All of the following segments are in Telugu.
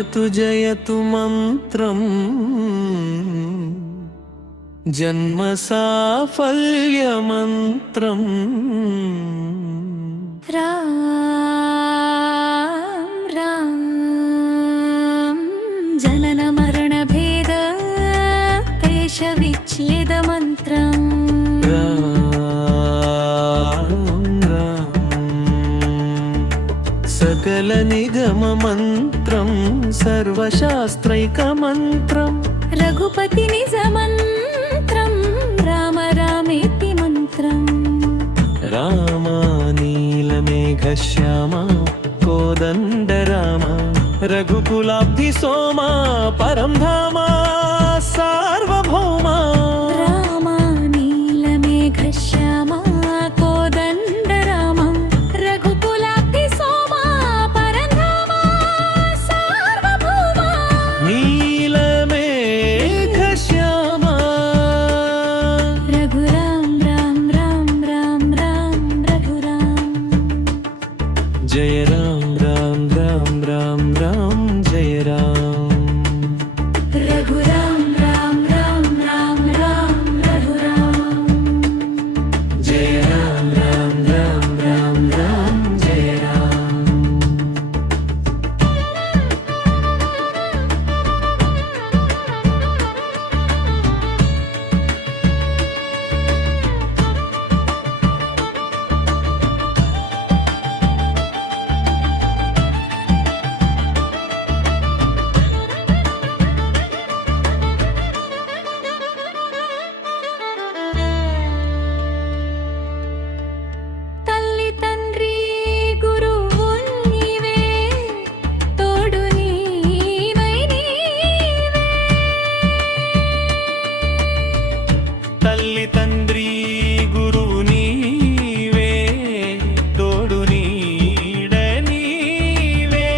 जयतु जयतु मन्त्रम् जन्म साफल्यमन्त्रम् राम राम जनन मरण भेद पेश विच्छेद मन्त्रम् सकल निगम मन्त्रं सर्वशास्त्रैक मन्त्रं रघुपति निज मन्त्रं राम रामेति मन्त्रम् राम नीलमेघश्यामा कोदण्ड राम रघुकुलाब्धि सोमा परं धामा सार्वभौमा राम नीलमेघश्यामा कोदण्ड राम रघुकुलाब्धि सोमा परं धामा सार्वभौमा नीलमेघश्यामा रघुराम राम राम राम राम रघुराम जय राम राम राम राम राम जय राम रघुराम राम राम राम राम रघुराम जय राम राम राम राम राम जय राम తల్లి తండ్రి గురువు నీవే తోడు నీవై నీవే తల్లి తండ్రి గురువు నీవే తోడు నీడ నీవే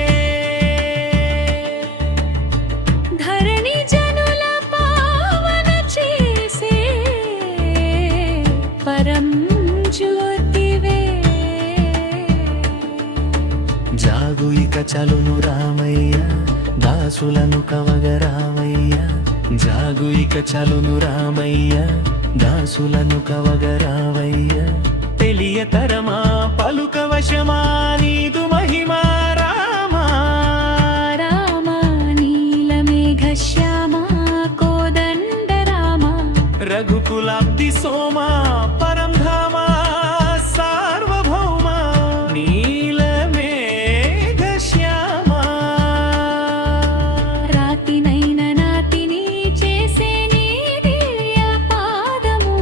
ధరణి జనుల పావన చేసే పరం జ్యోతివే జాగు ఇక చలును రామయ్య దాసులను కవగ రామయ్య జాగు ఇక చలును రామయ్య దాసులను కవగ రామయ్య తెలియతరమా పలుక వశమా నీదు మహిమా రామా రామ నీలమేఘశ్యామా కోదండ రామ రఘుకులాబ్ధి సోమా పరం ధామా సార్వభౌమా నీలమేఘశ్యామా రాతినైన నాతిని చేసే నీ దివ్య పాదము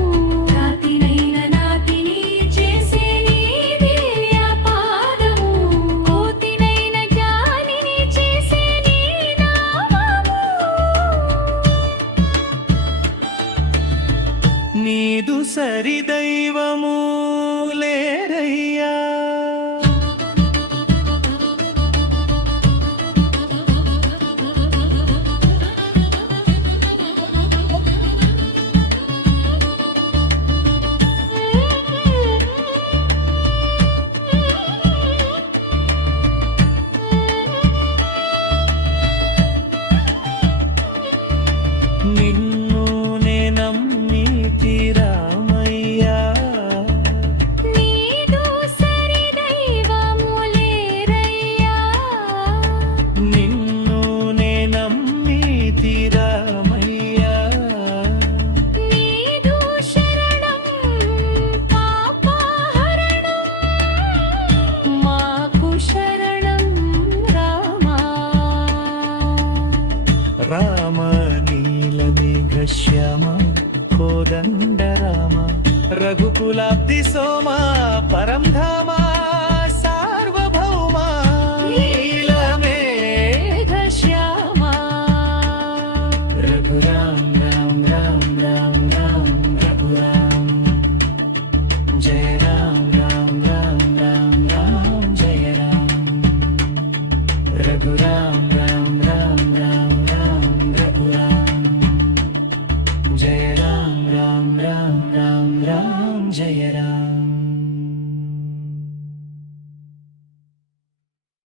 రాతినైన నాతిని చేసే నీ దివ్య పాదము కోతినైన జ్ఞానిని చేసే నీ నామము నీదు సరి దైవము లేరయ్యా నిన్ను నే నమ్మితి రామయ్యా నీదు సరి దైవము లేరయ్యా నిన్ను నే నమ్మితి రామయ్యా నీదు శరణం పాపహరణం మాకు శరణం రామా రామ నీలమేఘశ్యామ కోదండ రామ రఘుకులాబ్ధి సోమా పరం ధామా సార్వభౌమా నీలమేఘశ్యామా రఘురాम राम राम राम राम रघुराम जय राम राम राम राम राम जय राम रघुराम राम राम राम राम रघुराम जय राम राम राम राम राम जय राम